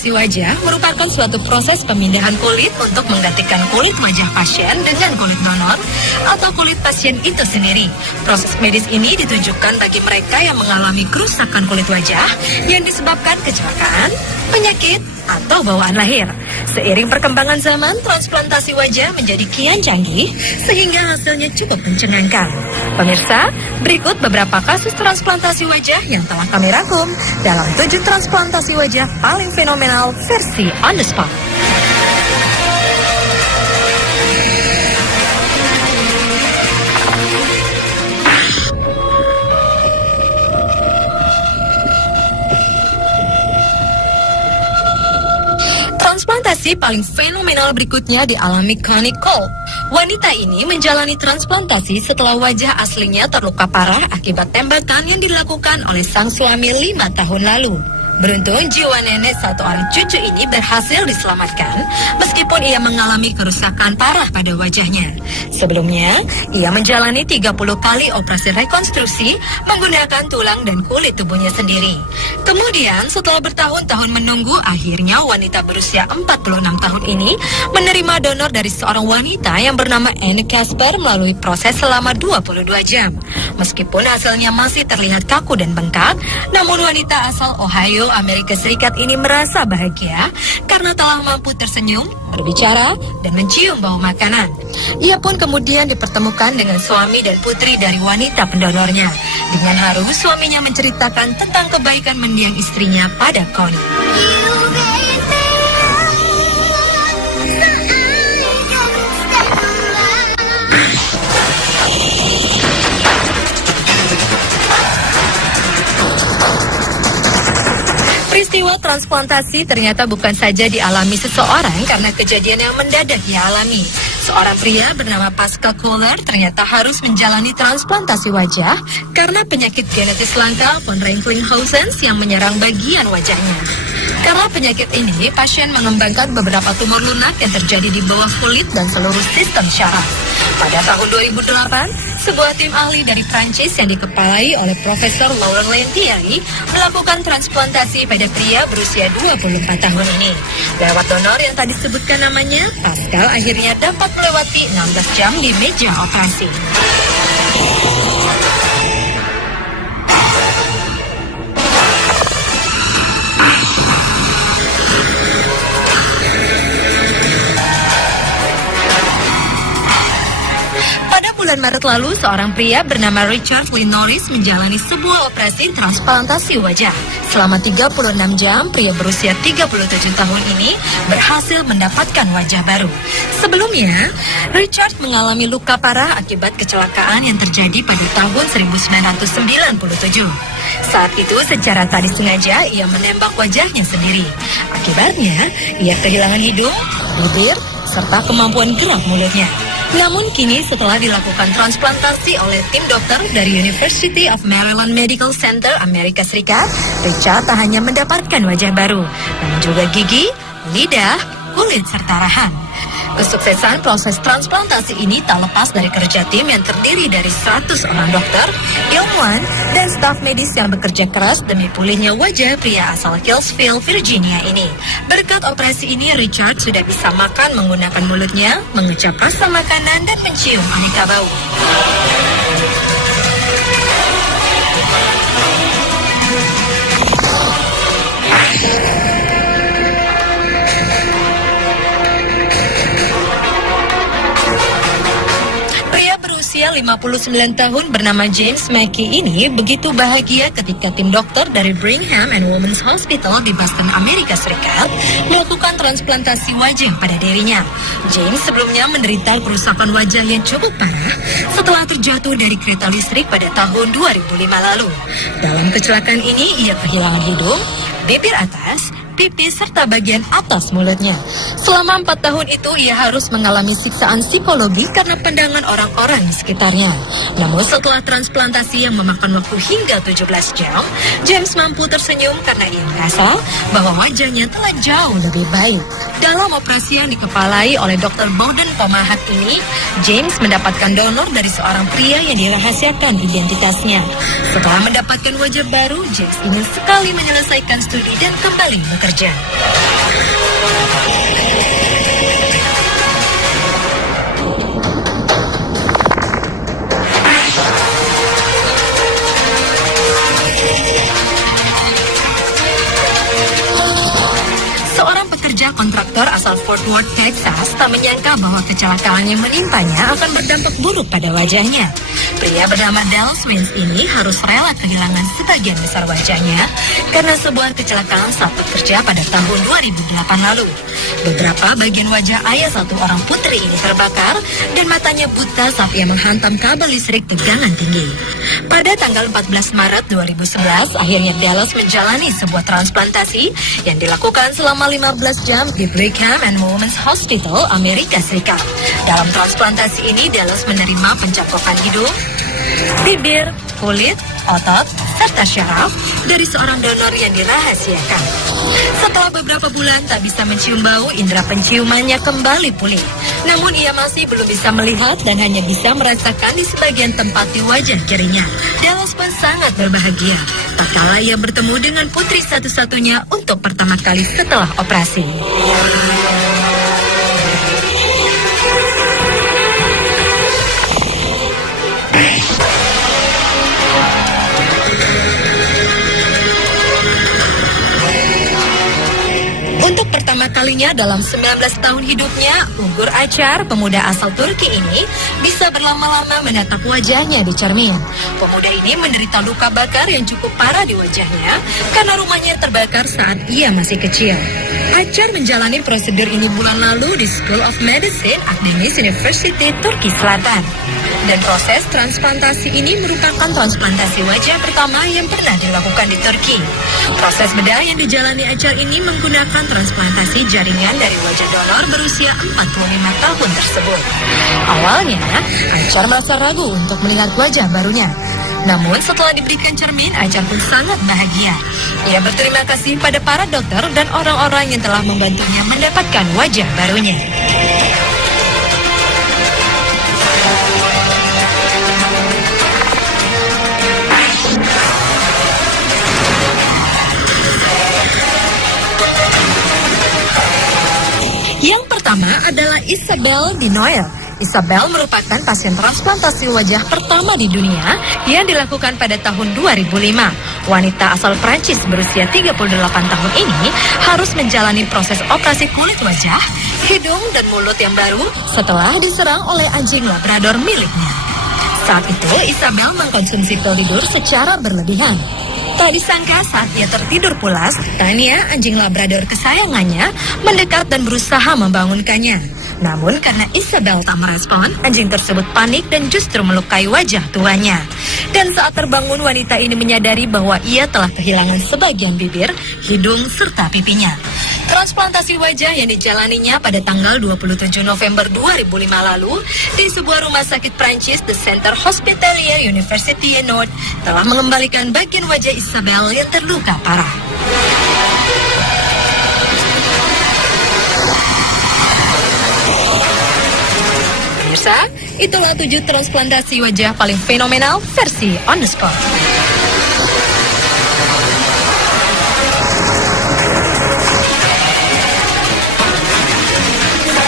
Transplantasi wajah merupakan suatu proses pemindahan kulit untuk menggantikan kulit wajah pasien dengan kulit donor atau kulit pasien itu sendiri. Proses medis ini ditujukan bagi mereka yang mengalami kerusakan kulit wajah yang disebabkan kecelakaan, penyakit, atau bawaan lahir. Seiring perkembangan zaman, transplantasi wajah menjadi kian canggih sehingga hasilnya cukup mencengangkan. Pemirsa, berikut beberapa kasus transplantasi wajah yang telah kami rangkum dalam 7 transplantasi wajah paling fenomenal versi on the spot. Transplantasi paling fenomenal berikutnya dialami Connie Cole. Wanita ini menjalani transplantasi setelah wajah aslinya terluka parah akibat tembakan yang dilakukan oleh sang suami 5 tahun lalu. Beruntung jiwa nenek satu orang cucu ini berhasil diselamatkan meskipun ia mengalami kerusakan parah pada wajahnya. Sebelumnya, ia menjalani 30 kali operasi rekonstruksi menggunakan tulang dan kulit tubuhnya sendiri. Kemudian, setelah bertahun-tahun menunggu, akhirnya wanita berusia 46 tahun ini menerima donor dari seorang wanita yang bernama Anne Casper melalui proses selama 22 jam. Meskipun hasilnya masih terlihat kaku dan bengkak, namun wanita asal Ohio, Amerika Serikat ini merasa bahagia karena telah mampu tersenyum, berbicara, dan mencium bau makanan. Ia pun kemudian dipertemukan dengan suami dan putri dari wanita pendonornya. Dengan haru, suaminya menceritakan tentang kebaikan mendiang istrinya pada Connie. Peristiwa transplantasi ternyata bukan saja dialami seseorang karena kejadian yang mendadak ia alami. Seorang pria bernama Pascal Kohler ternyata harus menjalani transplantasi wajah karena penyakit genetis langka von Recklinghausen yang menyerang bagian wajahnya. Karena penyakit ini, pasien mengembangkan beberapa tumor lunak yang terjadi di bawah kulit dan seluruh sistem syaraf. Pada tahun 2008, sebuah tim ahli dari Prancis yang dikepalai oleh Profesor Laurent Lantieri melakukan transplantasi pada pria berusia 24 tahun ini. Lewat donor yang tadi disebutkan namanya, Pascal akhirnya dapat melewati 16 jam di meja operasi. Bulan Maret lalu, seorang pria bernama Richard Lee Norris menjalani sebuah operasi transplantasi wajah. Selama 36 jam, pria berusia 37 tahun ini berhasil mendapatkan wajah baru. Sebelumnya, Richard mengalami luka parah akibat kecelakaan yang terjadi pada tahun 1997. Saat itu, secara tak disengaja, ia menembak wajahnya sendiri. Akibatnya, ia kehilangan hidung, bibir, serta kemampuan gerak mulutnya. Namun kini setelah dilakukan transplantasi oleh tim dokter dari University of Maryland Medical Center Amerika Serikat, Richard tak hanya mendapatkan wajah baru, namun juga gigi, lidah, kulit, serta rahang. Kesuksesan proses transplantasi ini tak lepas dari kerja tim yang terdiri dari 100 orang dokter, ilmuwan, dan staf medis yang bekerja keras demi pulihnya wajah pria asal Hillsville, Virginia ini. Berkat operasi ini, Richard sudah bisa makan menggunakan mulutnya, mengecap rasa makanan, dan mencium aneka bau. Usia 59 tahun bernama James Mackey ini begitu bahagia ketika tim dokter dari Brigham and Women's Hospital di Boston, Amerika Serikat melakukan transplantasi wajah pada dirinya. James sebelumnya menderita kerusakan wajah yang cukup parah setelah terjatuh dari kereta listrik pada tahun 2005 lalu. Dalam kecelakaan ini, ia kehilangan hidung, bibir atas, pipi, serta bagian atas mulutnya. Selama 4 tahun itu, ia harus mengalami siksaan psikologi karena pandangan orang-orang di sekitarnya. Namun setelah transplantasi yang memakan waktu hingga 17 jam, James mampu tersenyum karena ia merasa bahwa wajahnya telah jauh lebih baik. Dalam operasi yang dikepalai oleh Dr. Bowden Pomahat ini, James mendapatkan donor dari seorang pria yang dirahasiakan identitasnya. Setelah mendapatkan wajah baru, James ingin sekali menyelesaikan studi dan kembali bekerja. bekerja. Seorang pekerja kontraktor asal Fort Worth, Texas, tak menyangka bahwa kecelakaan yang menimpanya akan berdampak buruk pada wajahnya. Pria bernama Dale Swins ini harus rela kehilangan sebagian besar wajahnya karena sebuah kecelakaan saat bekerja pada tahun 2008 lalu. Beberapa bagian wajah ayah satu orang putri ini terbakar dan matanya buta saat ia menghantam kabel listrik tegangan tinggi. Pada tanggal 14 Maret 2011, akhirnya Dallas menjalani sebuah transplantasi yang dilakukan selama 15 jam di Brigham and Women's Hospital, Amerika Serikat. Dalam transplantasi ini, Dallas menerima pencakokan hidung, bibir, kulit, otot, serta syaraf dari seorang donor yang dirahasiakan. Setelah beberapa bulan tak bisa mencium bau, indera penciumannya kembali pulih. Namun ia masih belum bisa melihat dan hanya bisa merasakan di sebagian tempat di wajah kirinya. Dallas pun sangat berbahagia tak kala ia bertemu dengan putri satu-satunya untuk pertama kali setelah operasi. Untuk pertama kalinya dalam 19 tahun hidupnya, Ugur Acar, pemuda asal Turki ini, bisa berlama-lama menatap wajahnya di cermin. Pemuda ini menderita luka bakar yang cukup parah di wajahnya karena rumahnya terbakar saat ia masih kecil. Acar menjalani prosedur ini bulan lalu di School of Medicine, Akdeniz University, Turki Selatan. Dan proses transplantasi ini merupakan transplantasi wajah pertama yang pernah dilakukan di Turki. Proses bedah yang dijalani Acar ini menggunakan transplantasi jaringan dari wajah donor berusia 45 tahun tersebut. Awalnya, Acar merasa ragu untuk melihat wajah barunya. Namun setelah diberikan cermin, Acar pun sangat bahagia. Ia berterima kasih pada para dokter dan orang-orang yang telah membantunya mendapatkan wajah barunya. Yang pertama adalah Isabelle Dinoel. Isabelle merupakan pasien transplantasi wajah pertama di dunia yang dilakukan pada tahun 2005. Wanita asal Prancis berusia 38 tahun ini harus menjalani proses operasi kulit wajah, hidung, dan mulut yang baru setelah diserang oleh anjing Labrador miliknya. Saat itu, Isabelle mengkonsumsi pil tidur secara berlebihan. Tak disangka saat dia tertidur pulas, Tania, anjing Labrador kesayangannya, mendekat dan berusaha membangunkannya. Namun karena Isabelle tak merespon, anjing tersebut panik dan justru melukai wajah tuannya. Dan saat terbangun, wanita ini menyadari bahwa ia telah kehilangan sebagian bibir, hidung, serta pipinya. Transplantasi wajah yang dijalaninya pada tanggal 27 November 2005 lalu di sebuah rumah sakit Prancis, The Centre Hospitalier University Nord, telah mengembalikan bagian wajah Isabelle yang terluka parah. Pemirsa, itulah 7 transplantasi wajah paling fenomenal versi On The Spot.